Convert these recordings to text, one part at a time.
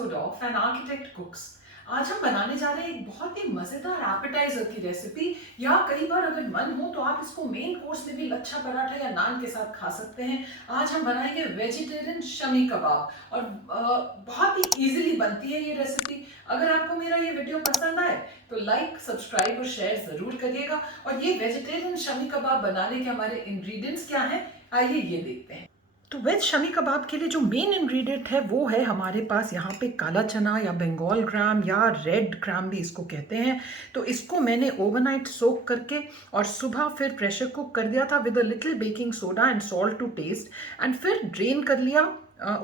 episode of An Architect Cooks। आज हम बनाने जा रहे हैं एक बहुत ही मजेदार एपेटाइजर की रेसिपी। या कई बार अगर मन हो तो आप इसको मेन कोर्स में भी लच्छा पराठा या नान के साथ खा सकते हैं। आज हम बनाएंगे वेजिटेरियन शमी कबाब और बहुत ही इजीली बनती है ये रेसिपी। अगर आपको मेरा ये वीडियो पसंद आए तो लाइक, सब्सक्राइब और शेयर जरूर करिएगा। और ये वेजिटेरियन शमी कबाब बनाने के हमारे इंग्रेडिएंट्स क्या हैं, आइए ये देखते हैं। तो वेज शमी कबाब के लिए जो मेन इंग्रेडिएंट है वो है हमारे पास यहाँ पे काला चना या बंगाल ग्राम या रेड ग्राम भी इसको कहते हैं। तो इसको मैंने ओवरनाइट सोक करके और सुबह फिर प्रेशर कुक कर दिया था with a little baking soda and salt to taste, and फिर ड्रेन कर लिया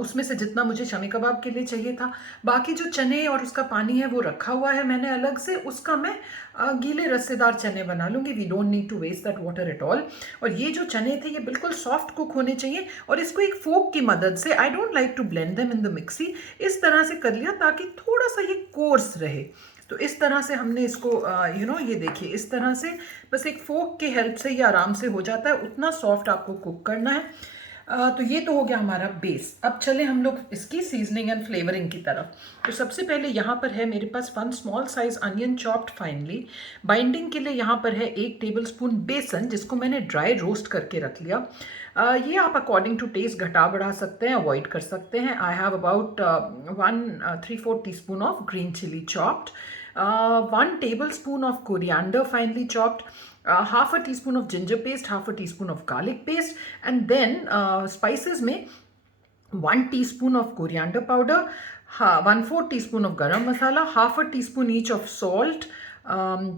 उसमें से जितना मुझे शमी कबाब के लिए चाहिए था। बाकी जो चने और उसका पानी है वो रखा हुआ है मैंने अलग से, उसका मैं गीले रस्सेदार चने बना लूँगी। We don't need to waste that water at all. और ये जो चने थे ये बिल्कुल सॉफ्ट कुक होने चाहिए और इसको एक फोक की मदद से, I don't like to blend them in the mixie, इस तरह से कर लिया ताकि थोड़ा सा ये कोर्स रहे। तो इस तरह से हमने इसको ये देखिए इस तरह से बस एक फोक की हेल्प से ये आराम से हो जाता है। उतना सॉफ्ट आपको कुक करना है। तो ये तो हो गया हमारा बेस। अब चले हम लोग इसकी सीजनिंग एंड फ्लेवरिंग की तरफ। तो सबसे पहले यहाँ पर है मेरे पास 1 small size onion chopped finally. Binding के लिए यहाँ पर है 1 टेबलस्पून बेसन जिसको मैंने ड्राई रोस्ट करके रख लिया। ये आप अकॉर्डिंग टू टेस्ट घटा बढ़ा सकते हैं, अवॉइड कर सकते हैं। I have about 1 3/4 teaspoon of green chilli chopped, 1 tablespoon of coriander finely chopped, half a teaspoon of ginger paste, half a teaspoon of garlic paste, and then spices में 1 teaspoon of coriander powder, 1/4 teaspoon of garam masala, half a teaspoon each of salt,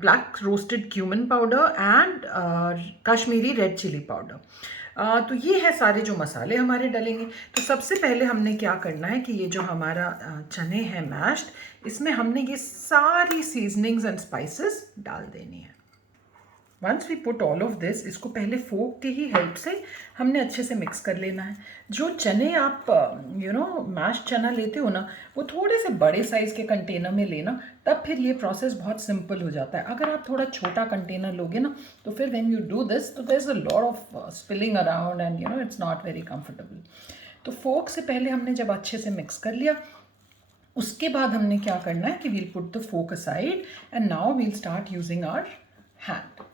black roasted cumin powder and Kashmiri red chili powder। तो ये है सारे जो मसाले हमारे डलेंगे। तो सबसे पहले हमने क्या करना है कि ये जो हमारा चने हैं मैश्ड, इसमें हमने ये सारी सीजनिंग्स एंड स्पाइसेस डाल देनी है। Once we put all of this, इसको पहले फोक की ही हेल्प से हमने अच्छे से मिक्स कर लेना है। जो चने आप मैश्ड चना लेते हो ना, वो थोड़े से बड़े साइज़ के कंटेनर में लेना, तब फिर ये प्रोसेस बहुत सिंपल हो जाता है। अगर आप थोड़ा छोटा कंटेनर लोगे ना तो फिर व्हेन यू डू दिस तो there is a lot of spilling around and it's not very comfortable. तो फोक से पहले हमने जब अच्छे से मिक्स कर लिया, उसके बाद हमने क्या करना है कि we'll put the fork aside and now we'll start using our hand.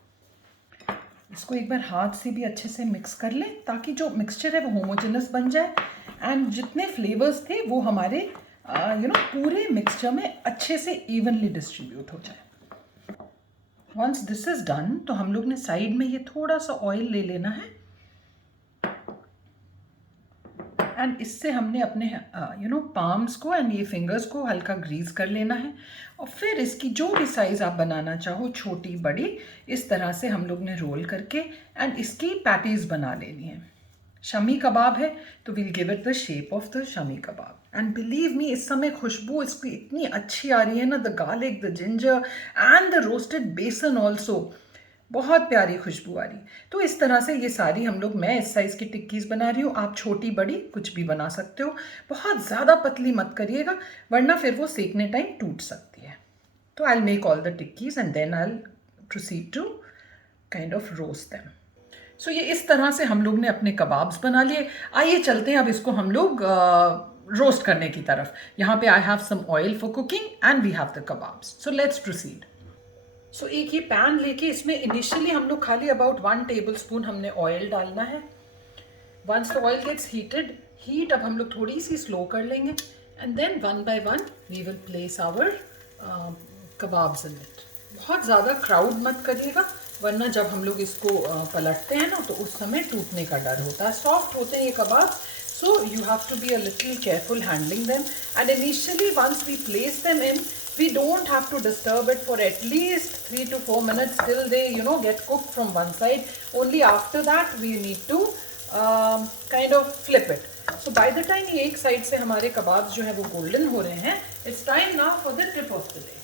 इसको एक बार हाथ से भी अच्छे से मिक्स कर लें ताकि जो मिक्सचर है वो होमोजेनस बन जाए एंड जितने फ्लेवर्स थे वो हमारे पूरे मिक्सचर में अच्छे से इवनली डिस्ट्रीब्यूट हो जाए। वंस दिस इज डन तो हम लोग ने साइड में ये थोड़ा सा ऑयल ले लेना है एंड इससे हमने अपने पाम्स को एंड ये फिंगर्स को हल्का ग्रीस कर लेना है। और फिर इसकी जो भी साइज़ आप बनाना चाहो, छोटी बड़ी, इस तरह से हम लोग ने रोल करके एंड इसकी पैटीज बना लेनी है। शमी कबाब है तो we'll give it the shape of the shami kebab. And believe me, इस समय खुशबू इसकी इतनी अच्छी आ रही है ना, the garlic, the ginger and the roasted बेसन ऑल्सो, बहुत प्यारी खुशबू आ रही। तो इस तरह से ये सारी हम लोग, मैं इस साइज़ की टिक्कीज़ बना रही हूँ, आप छोटी बड़ी कुछ भी बना सकते हो। बहुत ज़्यादा पतली मत करिएगा वरना फिर वो सेकने टाइम टूट सकती है। तो I will make all the tikkis and then I will proceed to kind of roast them. So ये इस तरह से हम लोग ने अपने कबाब्स बना लिए। आइए चलते हैं अब इसको हम लोग रोस्ट करने की तरफ। यहाँ पे I have some oil for cooking and we have the kebabs. So let's proceed. So एक ये पैन लेके इसमें इनिशियली हम लोग खाली अबाउट 1 टेबलस्पून हमने ऑयल डालना है। Once the oil gets heat अब हम लोग थोड़ी सी स्लो कर लेंगे and then 1 by 1 we will place our kebabs in it. बहुत ज़्यादा क्राउड मत करिएगा वरना जब हम लोग इसको पलटते हैं ना तो उस समय टूटने का डर होता है। सॉफ्ट होते हैं ये कबाब, so you have to be a little careful handling them, and initially once we place them in, we don't have to disturb it for at least 3 to 4 minutes till they get cooked from one side. Only after that we need to kind of flip it. So by the time ये एक side से हमारे कबाब जो है वो golden हो रहे हैं, it's time now for the tip of the day.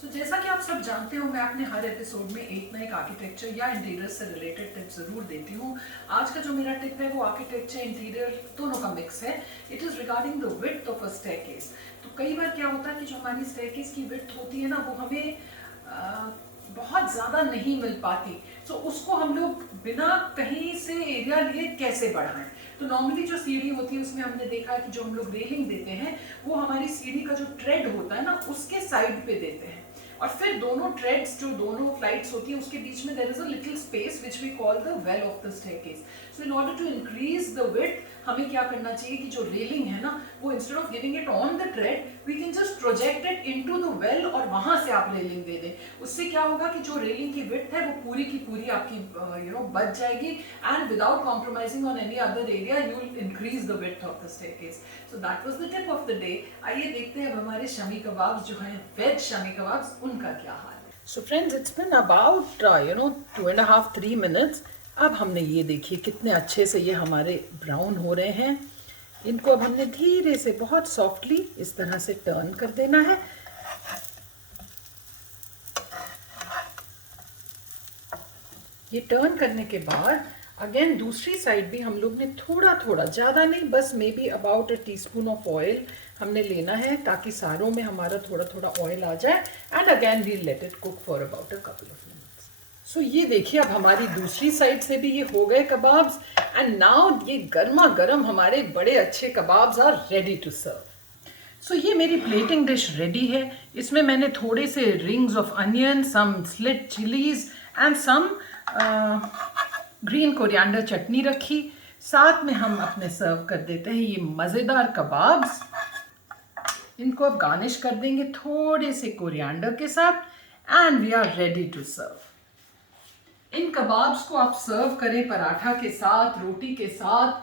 तो जैसा कि आप सब जानते हो, मैं अपने हर एपिसोड में एक ना एक आर्किटेक्चर या इंटीरियर से रिलेटेड टिप जरूर देती हूँ। आज का जो मेरा टिप है वो आर्किटेक्चर इंटीरियर दोनों का मिक्स है। It is regarding the width of a staircase. तो कई बार क्या होता है कि जो हमारी स्टेयरकेस की विड्थ होती है ना वो हमें बहुत ज़्यादा नहीं मिल पाती। तो उसको हम लोग बिना कहीं से एरिया लिए कैसे बढ़ाएं। तो नॉर्मली जो सीढ़ी होती है उसमें हमने देखा है कि जो हम लोग रेलिंग देते हैं वो हमारी हमारी सीढ़ी का जो ट्रेड होता है ना उसके साइड पे देते हैं, और फिर दोनों ट्रेड्स जो दोनों फ्लाइट्स होती है उसके बीच में there is a little space which we call the well of the staircase. So in order to increase the width हमें क्या करना चाहिए कि जो रेलिंग है ना वो instead of giving it on the tread we can just project it into the well, और वहां से आप रेलिंग दे दें। उससे क्या होगा कि जो रेलिंग की विड्थ है वो पूरी की पूरी आपकी बच जाएगी, and without compromising on any other area you will increase the width of the staircase. So that was the tip of the day. आइए देखते हैं अब हमारे शामी कबाब्स जो हैं वेज शामी कबाब्स उनका क्या हाल है। So friends, it's been about 2.5-3 minutes। अब हमने ये देखिए कितने अच्छे से ये हमारे ब्राउन हो रहे हैं। इनको अब हमने धीरे से बहुत सॉफ्टली इस तरह से टर्न कर देना है। ये टर्न करने के बाद अगेन दूसरी साइड भी हम लोग ने थोड़ा थोड़ा, ज़्यादा नहीं, बस may be about a teaspoon of oil हमने लेना है ताकि सारों में हमारा थोड़ा थोड़ा ऑयल आ जाए, and again we let it cook for about a couple of minutes. So ये देखिए अब हमारी दूसरी साइड से भी ये हो गए कबाब्स, एंड नाउ ये गर्मा गर्म हमारे बड़े अच्छे kebabs are ready to serve. So ये मेरी प्लेटिंग डिश रेडी है। इसमें मैंने थोड़े से rings of onion, some slit chillies and some green coriander chutney रखी। साथ में हम अपने सर्व कर देते हैं ये मज़ेदार कबाब्स। इनको अब गार्निश कर देंगे थोड़े से कोरिएंडर के साथ, and we are ready to serve. इन कबाब्स को आप सर्व करें पराठा के साथ, रोटी के साथ,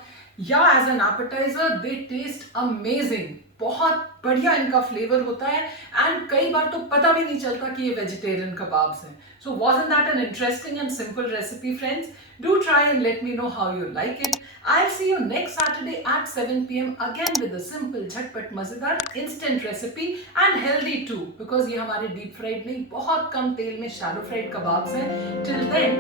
या as an appetiser. They taste amazing, बहुत बढ़िया इनका फ्लेवर होता है, एंड कई बार तो पता भी नहीं चलता कि ये वेजिटेरियन कबाब्स हैं। सो wasn't that an interesting and simple recipe, friends? Do try and let me know how you like it. I'll see you next Saturday at 7 p.m. again with a simple झटपट मजेदार instant recipe and healthy too, because ये हमारे deep fried नहीं, बहुत कम तेल में shallow fried kebabs हैं। Till then,